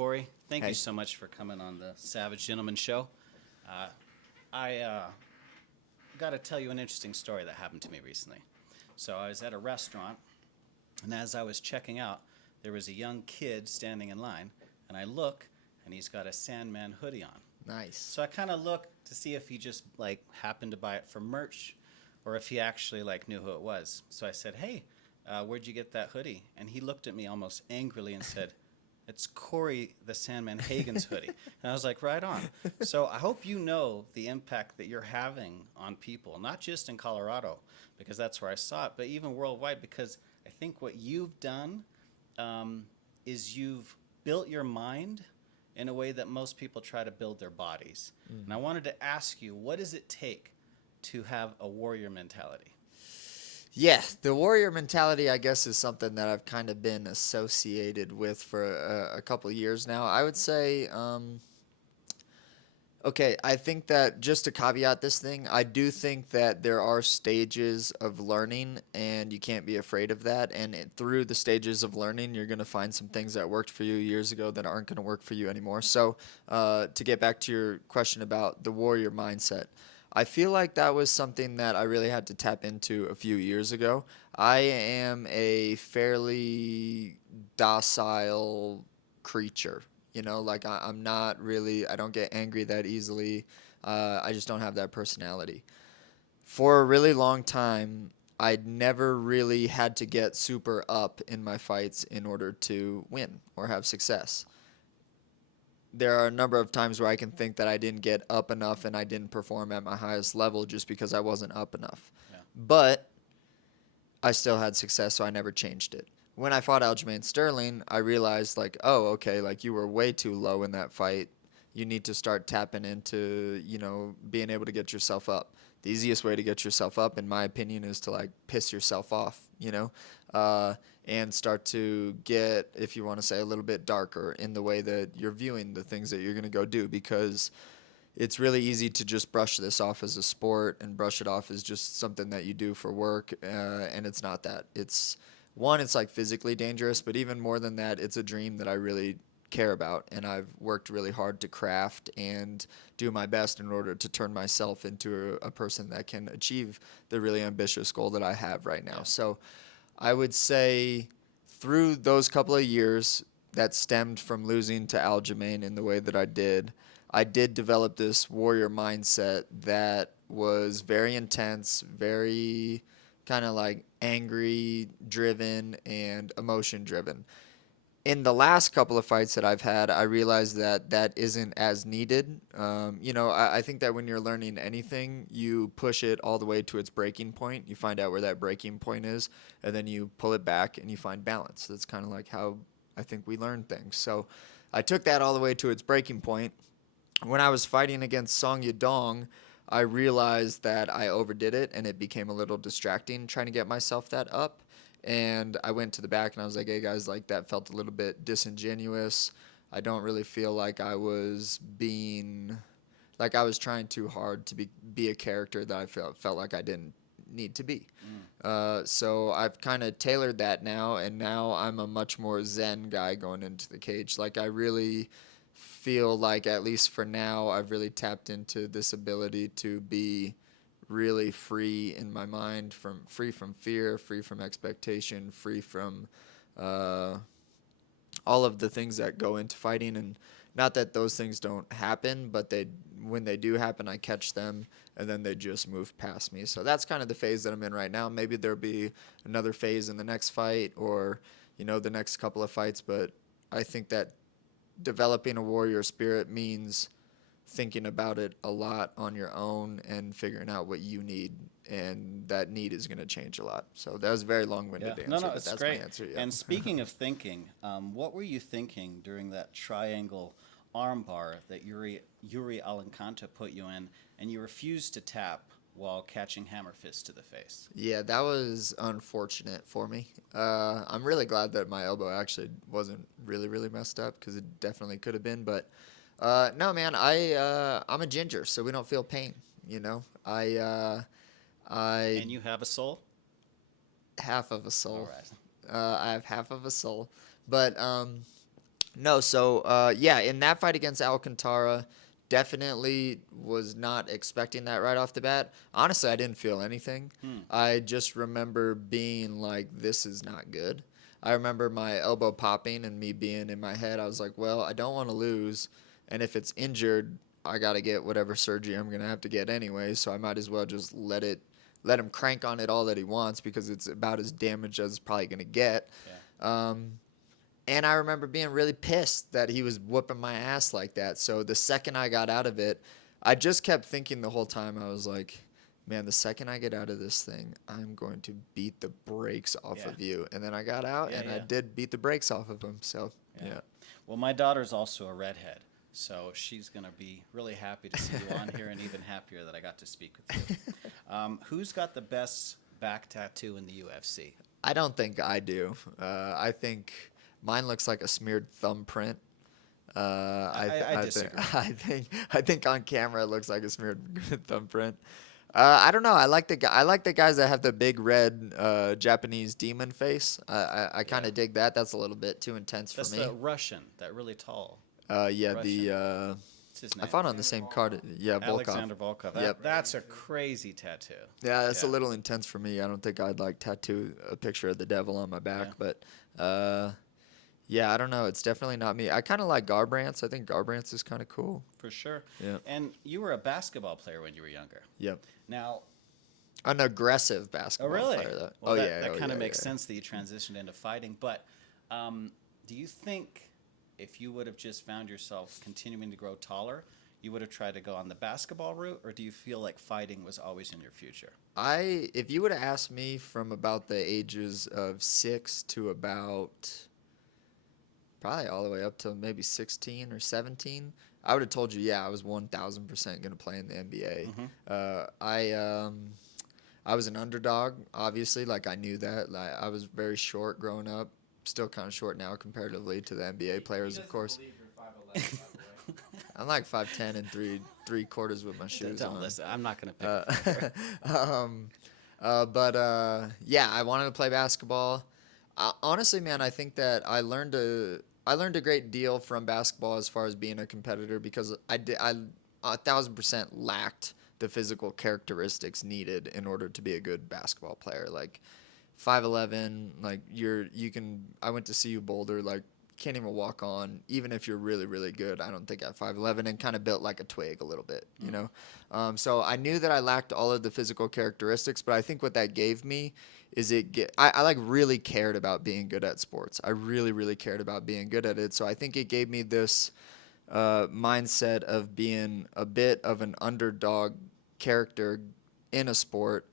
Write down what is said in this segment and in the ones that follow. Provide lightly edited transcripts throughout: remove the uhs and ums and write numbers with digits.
Cory. Thank you Hey. so much for coming on the Savage Gentleman Show. I got to tell you an interesting story that happened to me recently. So I was at a restaurant, and as I was checking out, there was a young kid standing in line, and I look, and he's got a Sandman hoodie on. Nice. So I kind of looked to see if he just like happened to buy it for merch, or if he actually like knew who it was. So I said, "Hey, where'd you get that hoodie?" And he looked at me almost angrily and said, "It's Cory the Sandman Hagen's hoodie." And I was like, "Right on." So I hope you know the impact that you're having on people, not just in Colorado, because that's where I saw it, but even worldwide, because I think what you've done is you've built your mind in a way that most people try to build their bodies. And I wanted to ask you, what does it take to have a warrior mentality? Yeah, the warrior mentality, I guess, is something that I've kind of been associated with for a couple of years now. I would say, okay, I think that just to caveat this thing, I do think that there are stages of learning, and you can't be afraid of that. And through the stages of learning, you're going to find some things that worked for you years ago that aren't going to work for you anymore. So, to get back to your question about the warrior mindset, I feel like that was something that I really had to tap into a few years ago. I am a fairly docile creature. Like I'm not really, I don't get angry that easily. I just don't have that personality. For a really long time, I'd never really had to get super up in my fights in order to win or have success. There are a number of times where I can think that I didn't get up enough and I didn't perform at my highest level just because I wasn't up enough. Yeah. But I still had success, so I never changed it. When I fought Aljamain Sterling, I realized, like, oh, okay, like you were way too low in that fight. You need to start tapping into, being able to get yourself up. The easiest way to get yourself up, in my opinion, is to like piss yourself off, and start to get, if you want to say, a little bit darker in the way that you're viewing the things that you're going to go do, because it's really easy to just brush this off as a sport and brush it off as just something that you do for work, and it's not that. It's like physically dangerous, but even more than that, it's a dream that I really care about, and I've worked really hard to craft and do my best in order to turn myself into a person that can achieve the really ambitious goal that I have right now. Yeah. So I would say through those couple of years that stemmed from losing to Aljamain in the way that I did develop this warrior mindset that was very intense, very kind of like angry driven and emotion driven. In the last couple of fights that I've had, I realized that that isn't as needed. I think that when you're learning anything, you push it all the way to its breaking point. You find out where that breaking point is, and then you pull it back and you find balance. That's kind of like how I think we learn things. So I took that all the way to its breaking point. When I was fighting against Song Yadong, I realized that I overdid it and it became a little distracting trying to get myself that up. And I went to the back and I was like, hey guys, like that felt a little bit disingenuous. I don't really feel like I was being, like I was trying too hard to be a character that I felt like I didn't need to be. Mm. So I've kind of tailored that now, and now I'm a much more zen guy going into the cage. Like I really feel like, at least for now, I've really tapped into this ability to be really free in my mind, free from fear, free from expectation, free from uh, all of the things that go into fighting. And not that those things don't happen, but when they do happen, I catch them and then they just move past me. So that's kind of the phase that I'm in right now. Maybe there'll be another phase in the next fight, or the next couple of fights, but I think that developing a warrior spirit means thinking about it a lot on your own and figuring out what you need, and that need is going to change a lot. So that was a very Yeah. long-winded No, answer, no, but it's that's my great. answer. And Yeah. speaking of thinking, what were you thinking during that triangle armbar that Yuri Alancanta put you in, and you refused to tap while catching hammer fist to the face? Yeah, that was unfortunate for me. I'm really glad that my elbow actually wasn't really, really messed up, because it definitely could have been. But no, man, I'm a ginger, so we don't feel pain. I And you have a soul? half of a All soul. right. I have half of a soul, but No, so yeah, in that fight against Alcantara, definitely was not expecting that right off the bat. Honestly, I didn't feel anything. Hmm. I just remember being like, this is not good. I remember my elbow popping and me being in my head. I was like, well, I don't want to lose. And if it's injured, I got to get whatever surgery I'm going to have to get anyway. So I might as well just let him crank on it all that he wants because it's about as damaged as it's probably going to get. Yeah. Um, and I remember being really pissed that he was whooping my ass like that. So the second I got out of it, I just kept thinking the whole time, I was like, man, the second I get out of this thing, I'm going to beat the brakes off Yeah. of you. And then I got out Yeah. and I Yeah. did beat the brakes off of him. So, Yeah. yeah. Well, my daughter's also a redhead, so she's gonna be really happy to see you on here, and even happier that I got to speak with you. Who's got the best back tattoo in the UFC? I don't think I do. I think mine looks like a smeared thumbprint. I I think disagree. I think on camera it looks like a smeared thumbprint. I don't know. I like the guys that have the big red Japanese demon face. I kind Yeah. of dig that. That's a little bit too intense for That's me. the Russian, that really tall Yeah, Russian. the What's his I name? found on the same card. Yeah, Volkov. Alexander Volkov. Yep. That's a crazy tattoo. Yeah, that's a Yeah. little intense for me. I don't think I'd like tattoo a picture of the devil on my back, Yeah. but yeah, I don't know. It's definitely not me. I kind of like Garbrandt's. I think Garbrandt's is kind of cool. For sure. Yeah. And you were a basketball player when you were younger. Yep. Now, An aggressive oh basketball really? player, though. Well, Oh that, yeah. that Oh kind yeah. of makes Yeah. sense that you transitioned into fighting. But do you think if you would have just found yourself continuing to grow taller, you would have tried to go on the basketball route, or do you feel like fighting was always in your future? If you would have asked me from about the ages of 6 to about probably all the way up to maybe 16 or 17, I would have told you, yeah, I was 1,000% going to play in the NBA. Mm-hmm. I was an underdog, obviously. Like I knew that. Like I was very short growing up. Still kind of short now comparatively to the NBA players, of course. I'm like 5'10" and three quarters with my shoes Don't on. listen. I'm not going to pick it. um, yeah, I wanted to play basketball. Honestly, man, I think that I learned a great deal from basketball as far as being a competitor because I 1,000% lacked the physical characteristics needed in order to be a good basketball player. Like 5'11", like you can. I went to CU Boulder, like can't even walk on, even if you're really, really good. I don't think at 5'11", and kind of built like a twig a little bit, you know? So I knew that I lacked all of the physical characteristics, but I think what that gave me is I like really cared about being good at sports. I really, really cared about being good at it. So I think it gave me this mindset of being a bit of an underdog character in a sport,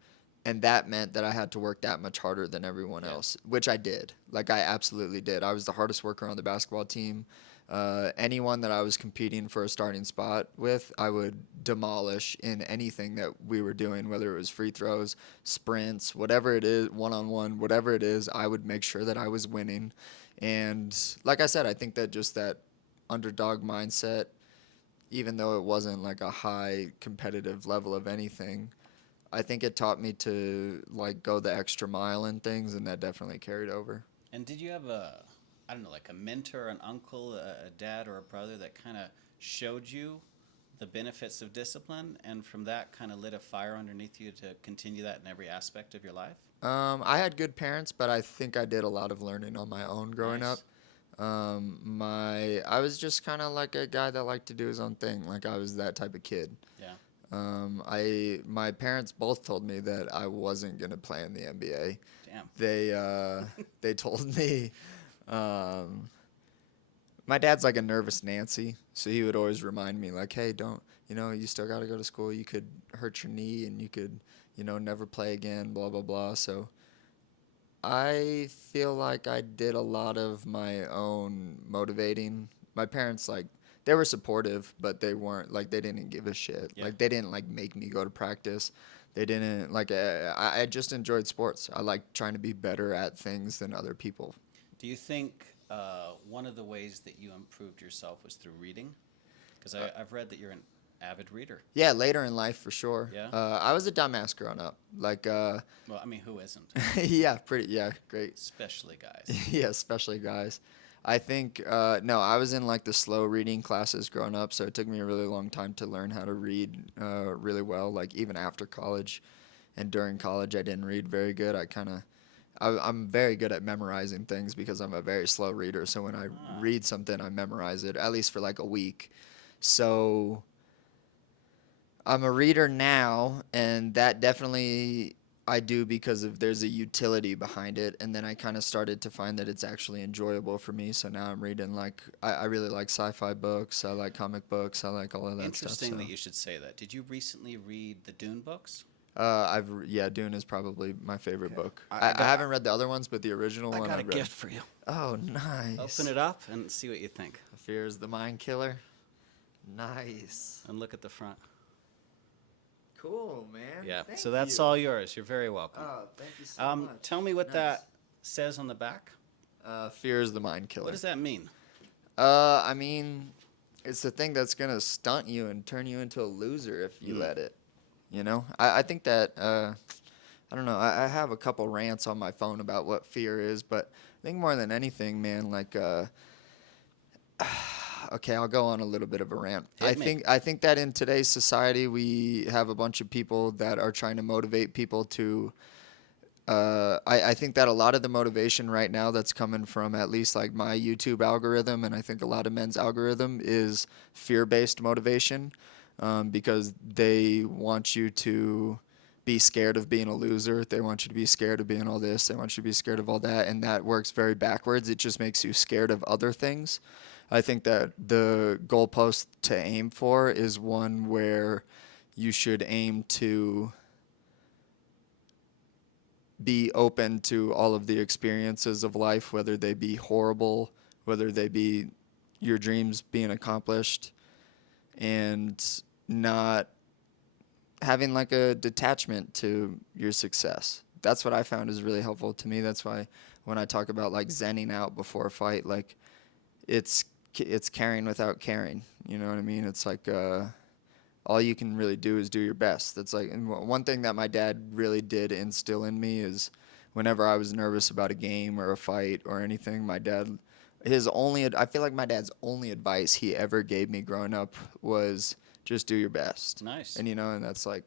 and that meant that I had to work that much harder than everyone Yeah. else, which I did. Like I absolutely did. I was the hardest worker on the basketball team. Anyone that I was competing for a starting spot with, I would demolish in anything that we were doing, whether it was free throws, sprints, whatever it is, one-on-one, whatever it is, I would make sure that I was winning. And like I said, I think that just that underdog mindset, even though it wasn't like a high competitive level of anything, I think it taught me to like go the extra mile in things, and that definitely carried over. And did you have I don't know, like a mentor, an uncle, a dad, or a brother that kind of showed you the benefits of discipline, and from that kind of lit a fire underneath you to continue that in every aspect of your life? I had good parents, but I think I did a lot of learning on my own growing up. Nice. I was just kind of like a guy that liked to do his own thing. Like I was that type of kid. Yeah. My parents both told me that I wasn't gonna play in the NBA. Damn. They told me, um, my dad's like a nervous Nancy, so he would always remind me like, hey, don't, you still got to go to school. You could hurt your knee and you could, never play again, blah, blah, blah. So I feel like I did a lot of my own motivating. My parents, like, they were supportive, but they weren't, like, they didn't give a shit. Yeah. Like, they didn't, like, make me go to practice. They didn't, like, I just enjoyed sports. I like trying to be better at things than other people. Do you think one of the ways that you improved yourself was through reading? Because I've read that you're an avid reader. Yeah, later in life, for sure. Yeah? I was a dumbass growing up. Like, Well, I mean, who isn't? yeah, great. Especially guys. Yeah, especially guys. I think no, I was in like the slow reading classes growing up, so it took me a really long time to learn how to read really well. Like even after college and during college, I didn't read very good. I'm very good at memorizing things because I'm a very slow reader. So when I Ah, read something, I memorize it at least for like a week. So I'm a reader now, and that definitely I do because of there's a utility behind it, and then I kind of started to find that it's actually enjoyable for me. So now I'm reading like I really like sci-fi books, I like comic books, I like all of that stuff. interesting So that you should say that. Did you recently read the Dune books? yeah, Dune is probably my favorite Okay. book. I I got haven't read the other ones, but the original I one got a I've read. gift for you. Oh, Open nice. it up and see what you think. Fear is the Mind Killer. Nice. And look at the front. Cool, man. Yeah. Thank So that's you. all yours. You're very welcome. Oh, thank you so much. Tell me what Nice. that says on the back. Fear is the Mind Killer. What does that mean? I mean, it's the thing that's gonna stunt you and turn you into a loser if you let it. You know, I think that I don't know. I have a couple rants on my phone about what fear is, but I think more than anything, man, like okay, I'll go on a little bit of a rant. Hit me. I think that in today's society we have a bunch of people that are trying to motivate people to I think that a lot of the motivation right now that's coming from at least like my YouTube algorithm, and I think a lot of men's algorithm, is fear-based motivation, because they want you to be scared of being a loser. They want you to be scared of being all this. They want you to be scared of all that, and that works very backwards. It just makes you scared of other things. I think that the goalpost to aim for is one where you should aim to be open to all of the experiences of life, whether they be horrible, whether they be your dreams being accomplished, and not having like a detachment to your success. That's what I found is really helpful to me. That's why when I talk about like zenning out before a fight, like it's caring without caring. You know what I mean? It's like all you can really do is do your best. That's like, and one thing that my dad really did instill in me is whenever I was nervous about a game or a fight or anything, I feel like my dad's only advice he ever gave me growing up was just do your best. Nice. And, and that's like,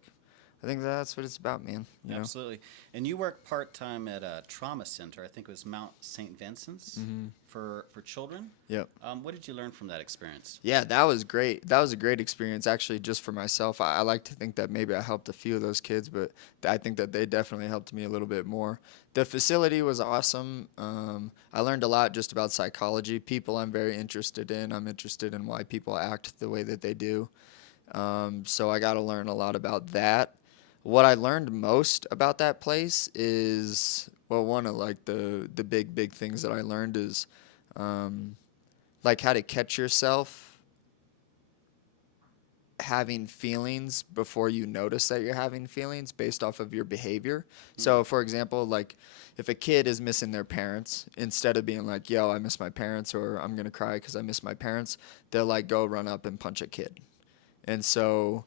I think that's what it's about, man. You know? Absolutely. And you work part time at a trauma center. I think it was Mount St. Vincent's for children. Yep. What did you learn from that experience? Yeah, that was great. That was a great experience, actually, just for myself. I like to think that maybe I helped a few of those kids, but I think that they definitely helped me a little bit more. The facility was awesome. I learned a lot just about psychology. People I'm very interested in. I'm interested in why people act the way that they do. So I got to learn a lot about that. What I learned most about that place is, well, one of like the big things that I learned is like how to catch yourself having feelings before you notice that you're having feelings based off of your behavior. So for example, like if a kid is missing their parents, instead of being like, yo, I miss my parents, or I'm going to cry because I miss my parents, they'll like go run up and punch a kid. And so,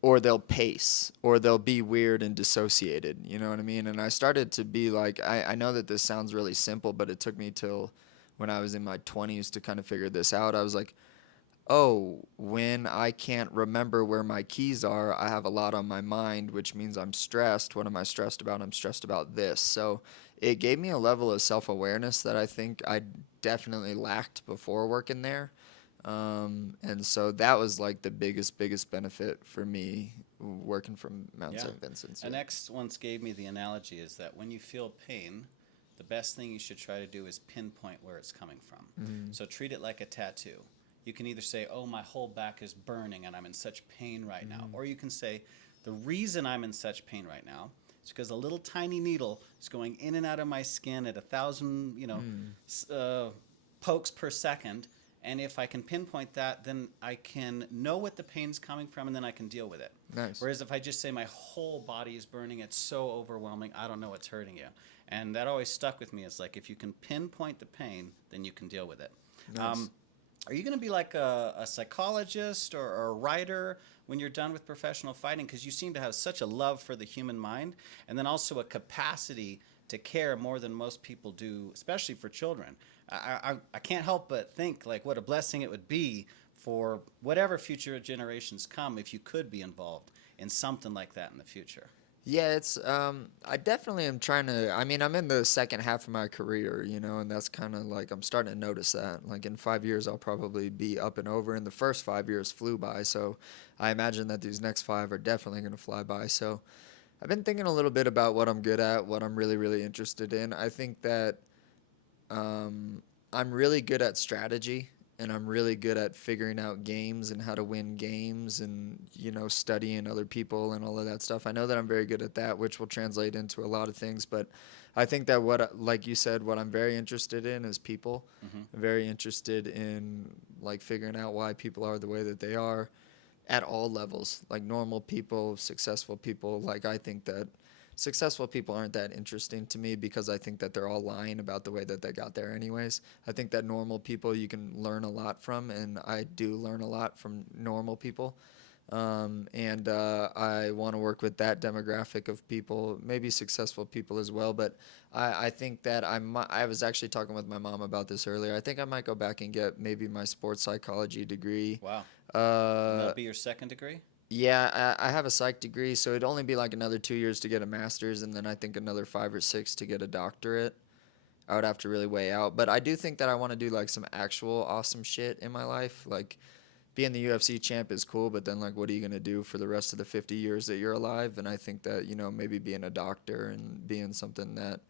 or they'll pace, or they'll be weird and dissociated. You know what I mean? And I started to be like, I know that this sounds really simple, but it took me till when I was in my 20s to kind of figure this out. I was like, oh, when I can't remember where my keys are, I have a lot on my mind, which means I'm stressed. What am I stressed about? I'm stressed about this. So it gave me a level of self-awareness that I think I definitely lacked before working there. And so that was like the biggest benefit for me working from Mount Yeah. St. Vincent's. An Yeah. ex once gave me the analogy is that when you feel pain, the best thing you should try to do is pinpoint where it's coming from. So treat it like a tattoo. You can either say, oh, my whole back is burning and I'm in such pain right now. Or you can say, the reason I'm in such pain right now is because a little tiny needle is going in and out of my skin at 1,000, pokes per second. And if I can pinpoint that, then I can know what the pain's coming from, and then I can deal with it. Nice. Whereas if I just say my whole body is burning, it's so overwhelming, I don't know what's hurting you. And that always stuck with me. It's like if you can pinpoint the pain, then you can deal with it. Nice. Are you going to be like a psychologist or a writer when you're done with professional fighting? Because you seem to have such a love for the human mind, and then also a capacity to care more than most people do, especially for children. I can't help but think like what a blessing it would be for whatever future generations come if you could be involved in something like that in the future. Yeah, it's I definitely am trying to. I mean, I'm in the second half of my career, and that's kind of like I'm starting to notice that. Like in 5 years, I'll probably be up and over. And the first 5 years flew by, so I imagine that these next five are definitely going to fly by. So I've been thinking a little bit about what I'm good at, what I'm really, really interested in. I think that I'm really good at strategy, and I'm really good at figuring out games and how to win games, and studying other people and all of that stuff. I know that I'm very good at that, which will translate into a lot of things. But I think that like you said, what I'm very interested in is people. Hmm. I'm very interested in like figuring out why people are the way that they are at all levels, like normal people, successful people. Like I think that successful people aren't that interesting to me because I think that they're all lying about the way that they got there anyways. I think that normal people you can learn a lot from, and I do learn a lot from normal people. And I want to work with that demographic of people, maybe successful people as well. But I think that I was actually talking with my mom about this earlier. I think I might go back and get maybe my sports psychology degree. Wow. And Uh, that'll be your second degree? yeah, I have a psych degree, so it'd only be like another 2 years to get a master's, and then I think another 5 or 6 to get a doctorate. I would have to really weigh out. But I do think that I want to do like some actual awesome shit in my life. Like being the UFC champ is cool, but then like what are you gonna do for the rest of the 50 years that you're alive? And I think that, maybe being a doctor and being something that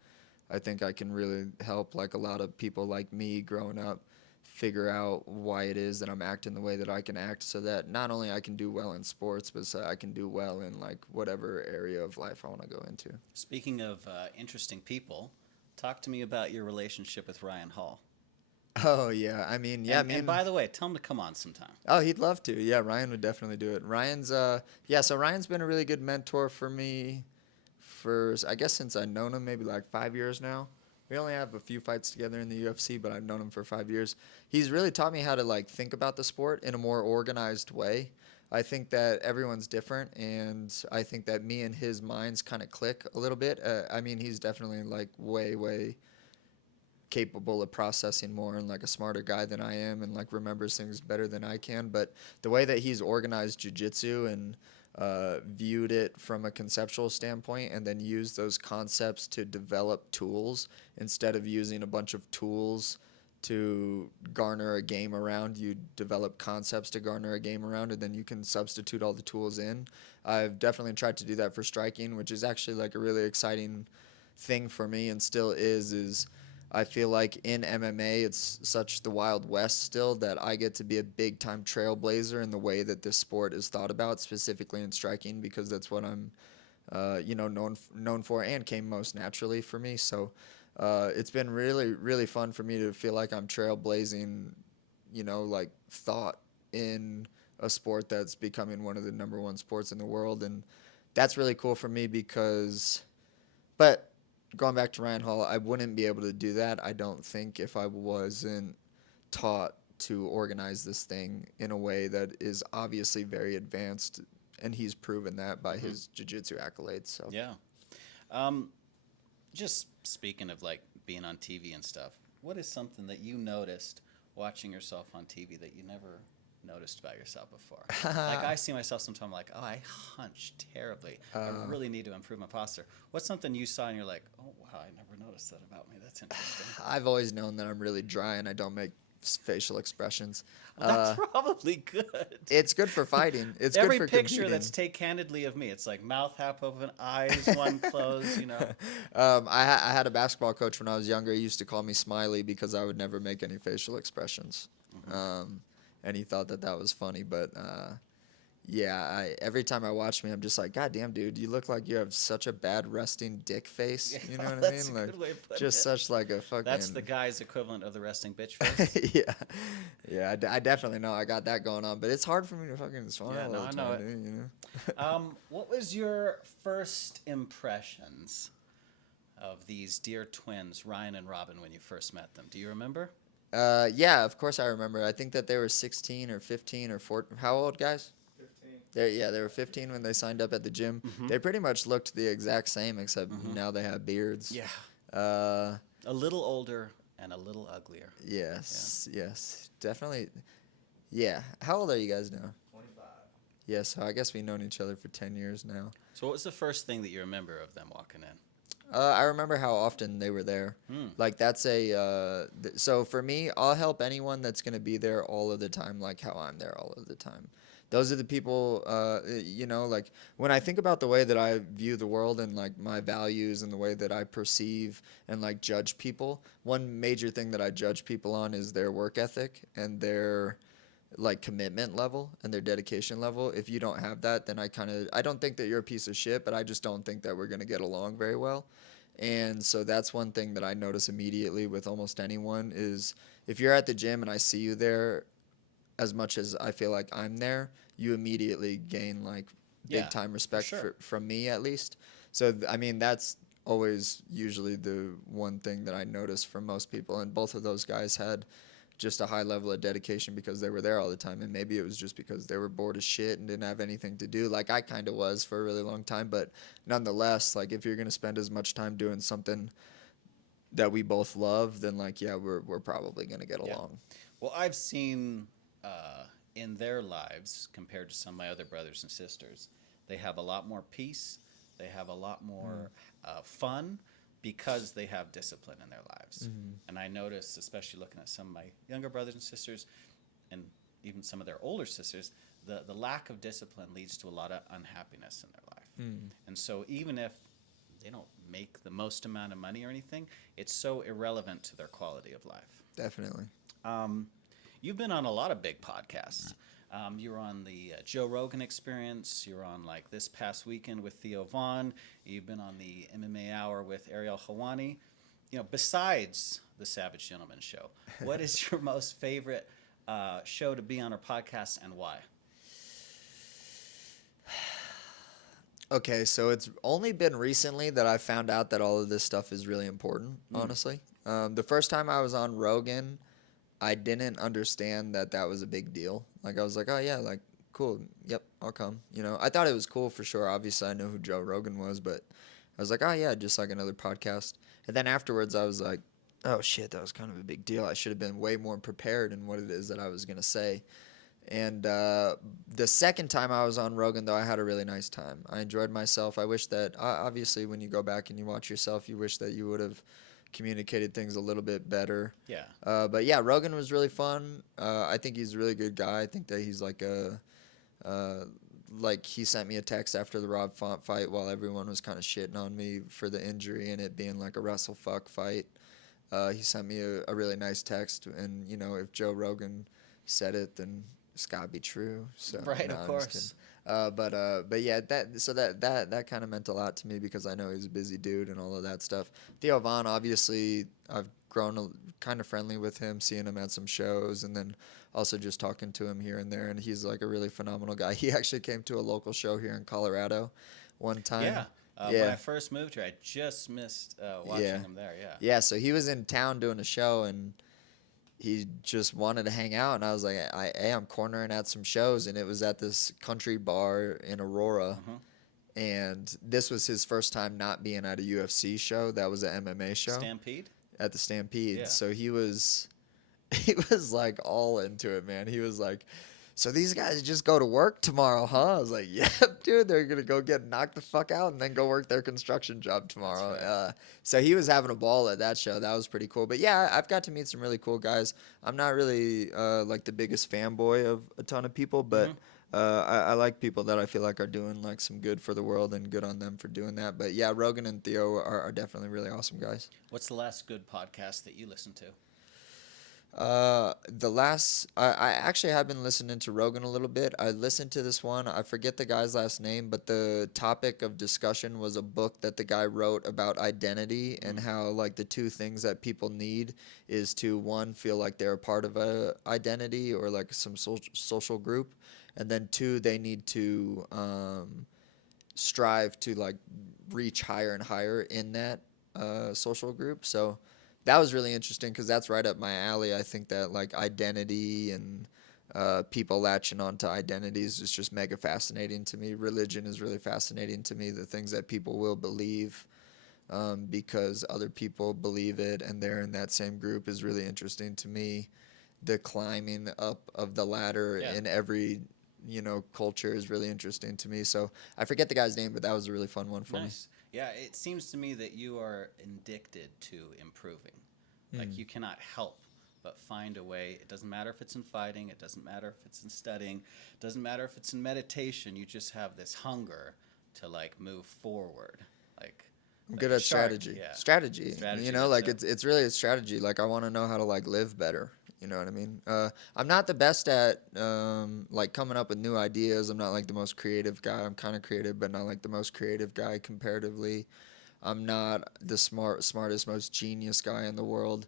I think I can really help like a lot of people like me growing up figure out why it is that I'm acting the way that I can act, so that not only I can do well in sports, but so I can do well in like whatever area of life I want to go into. Speaking of interesting people, talk to me about your relationship with Ryan Hall. Oh yeah, I mean, yeah, And by the way, tell him to come on sometime. oh, he'd love to. Yeah, Ryan would definitely do it. Yeah, so Ryan's been a really good mentor for me for, I guess, since I've known him, maybe like 5 years now. We only have a few fights together in the UFC, but I've known him for 5 years. He's really taught me how to like think about the sport in a more organized way. I think that everyone's different, and I think that me and his minds kind of click a little bit. I mean, he's definitely like way, way capable of processing more and like a smarter guy than I am, and like remembers things better than I can. But the way that he's organized jiu-jitsu and viewed it from a conceptual standpoint, and then used those concepts to develop tools instead of using a bunch of tools to garner a game around, you develop concepts to garner a game around, and then you can substitute all the tools in. I've definitely tried to do that for striking, which is actually like a really exciting thing for me, and still is I feel like in MMA it's such the Wild West still that I get to be a big time trailblazer in the way that this sport is thought about, specifically in striking, because that's what I'm known for and came most naturally for me. So it's been really, really fun for me to feel like I'm trailblazing, like thought in a sport that's becoming one of the number one sports in the world. And that's really cool for me because, but going back to Ryan Hall, I wouldn't be able to do that, I don't think, if I wasn't taught to organize this thing in a way that is obviously very advanced, and he's proven that by his jiu-jitsu accolades. So Yeah. Just speaking of like being on TV and stuff, what is something that you noticed watching yourself on TV that you never noticed about yourself before? Like I see myself sometimes like, oh, I hunch terribly. I really need to improve my posture. What's something you saw and you're like, oh wow, I never noticed that about me. That's interesting. I've always known that I'm really dry and I don't make facial expressions. Well, that's probably good. It's good for fighting. It's Every good for picture competing. that's take candidly of me, it's like mouth half open, eyes one closed, I had a basketball coach when I was younger. He used to call me Smiley because I would never make any facial expressions. And he thought that that was funny. But yeah, every time I watch me, I'm just like, God damn, dude, you look like you have such a bad resting dick face. You know what I That's mean? a Like, good way of putting just it. such like a fucking. That's the guy's equivalent of the resting bitch face. Yeah, yeah, I definitely know I got that going on, but it's hard for me to fucking smile Yeah, all no, the I know time, it. dude, What was your first impressions of these dear twins, Ryan and Robin, when you first met them? Do you remember? Yeah, of course I remember. I think that they were 16 or 15 or 14. How old, guys? 15. They were 15 when they signed up at the gym. Mm-hmm. They pretty much looked the exact same, except now they have beards. Yeah. Uh, A little older and a little uglier. yes, definitely. Yeah. How old are you guys now? 25. Yeah, so I guess we've known each other for 10 years now. So what was the first thing that you remember of them walking in? I remember how often they were there. Hmm. Like that's so for me, I'll help anyone that's gonna be there all of the time, like how I'm there all of the time. Those are the people, like when I think about the way that I view the world and like my values and the way that I perceive and like judge people. One major thing that I judge people on is their work ethic and their like commitment level and their dedication level. If you don't have that, then I don't think that you're a piece of shit, but I just don't think that we're going to get along very well. And so that's one thing that I notice immediately with almost anyone is if you're at the gym and I see you there as much as I feel like I'm there, you immediately gain like Yeah, big time for respect sure. from me at least. So I mean that's always usually the one thing that I notice from most people, and both of those guys had just a high level of dedication because they were there all the time, and maybe it was just because they were bored as shit and didn't have anything to do like I kind of was for a really long time. But nonetheless, like if you're going to spend as much time doing something that we both love, then like yeah, we're probably going to get Yeah. along. Well, I've seen in their lives compared to some of my other brothers and sisters, they have a lot more peace. They have a lot more fun because they have discipline in their lives. And I notice, especially looking at some of my younger brothers and sisters, and even some of their older sisters, the lack of discipline leads to a lot of unhappiness in their life. And so even if they don't make the most amount of money or anything, it's so irrelevant to their quality of life. Definitely. Um, you've been on a lot of big podcasts. You were on the Joe Rogan Experience. You were on like this past weekend with Theo Vaughn. You've been on the MMA Hour with Ariel Hawani. Besides the Savage Gentleman Show, what is your most favorite show to be on or podcast, and why? Okay, so it's only been recently that I found out that all of this stuff is really important, Mm. honestly. The first time I was on Rogan, I didn't understand that that was a big deal. Like, I was like, oh, yeah, like, cool. Yep, I'll come. I thought it was cool for sure. Obviously, I know who Joe Rogan was, but I was like, oh, yeah, just like another podcast. And then afterwards, I was like, oh, shit, that was kind of a big deal. I should have been way more prepared in what it is that I was going to say. And the second time I was on Rogan, though, I had a really nice time. I enjoyed myself. I wish that, obviously, when you go back and you watch yourself, you wish that you would have communicated things a little bit better. Yeah. But yeah, Rogan was really fun. I think he's a really good guy. I think that he's like he sent me a text after the Rob Font fight while everyone was kind of shitting on me for the injury and it being like a wrestle fuck fight. He sent me a really nice text, and if Joe Rogan said it, then it's gotta be true. So Right, no, of I'm just kidding. course. But yeah, that kind of meant a lot to me because I know he's a busy dude and all of that stuff. Theo Vaughn, obviously, I've grown kind of friendly with him, seeing him at some shows, and then also just talking to him here and there. And he's like a really phenomenal guy. He actually came to a local show here in Colorado one Yeah. time. When Yeah, I first moved here, I just missed yeah, watching him there. Yeah. yeah. So he was in town doing a show and he just wanted to hang out, and I was like, hey, I'm cornering at some shows, and it was at this country bar in Aurora, Hmm. and this was his first time not being at a UFC show. That was an MMA show Stampede. at the Stampede. Yeah. So he was he was like all into it, man. He was like, so these guys just go to work tomorrow, huh? I was like, yep, dude, they're gonna go get knocked the fuck out and then go work their construction job That's tomorrow. right. So he was having a ball at that show. That was pretty cool. But yeah, I've got to meet some really cool guys. I'm not really like the biggest fanboy of a ton of people, Hmm. but I like people that I feel like are doing like some good for the world, and good on them for doing that. But yeah, Rogan and Theo are definitely really awesome guys. What's the last good podcast that you listened to? I actually have been listening to Rogan a little bit. I listened to this one. I forget the guy's last name, but the topic of discussion was a book that the guy wrote about identity and Mm. how like the two things that people need is to one feel like they're a part of a identity or like some social group, and then two they need to strive to like reach higher and higher in that social group. So that was really interesting because that's right up my alley. I think that like identity and people latching onto identities is just mega fascinating to me. Religion is really fascinating to me. The things that people will believe because other people believe it and they're in that same group is really interesting to me. The climbing up of the ladder Yeah. in every, culture is really interesting to me. So I forget the guy's name, but that was a really fun one for me. Nice. Yeah, it seems to me that you are addicted to improving. Like you cannot help but find a way. It doesn't matter if it's in fighting, it doesn't matter if it's in studying, it doesn't matter if it's in meditation. You just have this hunger to like move forward. I'm Like good a at shark. strategy. Yeah. Strategy. Strategy, Like that's it's really a strategy. Like I want to know how to like live better. You know what I mean? I'm not the best at like coming up with new ideas. I'm not like the most creative guy. I'm kind of creative, but not like the most creative guy comparatively. I'm not the smartest, most genius guy in the world.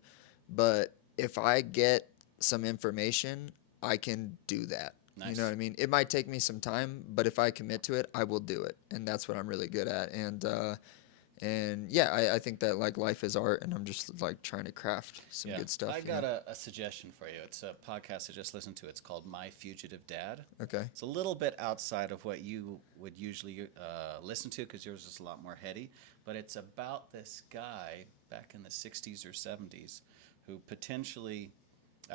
But if I get some information, I can do that. You know what Nice. I mean? It might take me some time, but if I commit to it, I will do it. And that's what I'm really good at. And yeah, I think that like life is art, and I'm just like trying to craft some Yeah. good stuff. I got a suggestion for you. It's a podcast I just listened to. It's called My Fugitive Dad. Okay. It's a little bit outside of what you would usually listen to because yours is a lot more heady. But it's about this guy back in the 60s or 70s who potentially,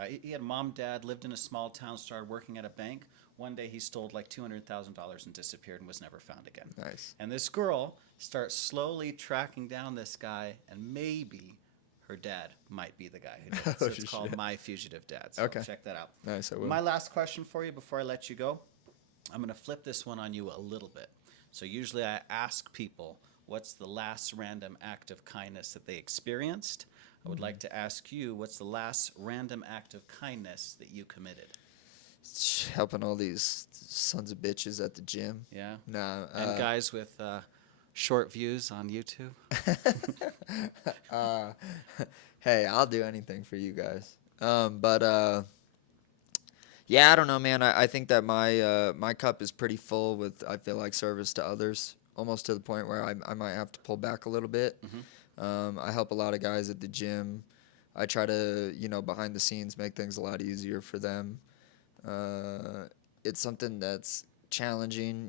he had a mom, dad, lived in a small town, started working at a bank. One day he stole like $200,000 and disappeared and was never found again. Nice. And this girl starts slowly tracking down this guy, and maybe her dad might be the guy who did it. So Oh, it's called shit. My Fugitive Dad. So Okay. check that out. Nice. I will. My last question for you before I let you go. I'm going to flip this one on you a little bit. So usually I ask people, what's the last random act of kindness that they experienced? I would like to ask you, what's the last random act of kindness that you committed? Helping all these sons of bitches at the gym. Yeah? Nah. And guys with short views on YouTube? Hey, I'll do anything for you guys. But yeah, I don't know, man. I think that my cup is pretty full with, I feel like, service to others, almost to the point where I might have to pull back a little bit. I help a lot of guys at the gym. I try to, behind the scenes make things a lot easier for them. It's something that's challenging,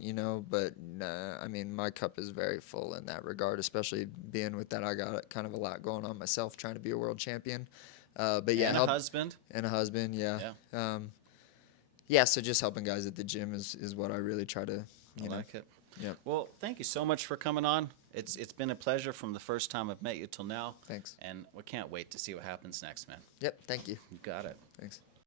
but nah, I mean, my cup is very full in that regard, especially being with that. I got kind of a lot going on myself, trying to be a world champion. But yeah, And a husband? and a husband, yeah. Yeah. Yeah, so just helping guys at the gym is what I really try to, I like it. Yeah. Well, thank you so much for coming on. It's been a pleasure from the first time I've met you till now. Thanks. And we can't wait to see what happens next, man. Yep, thank you. You got it. Thanks.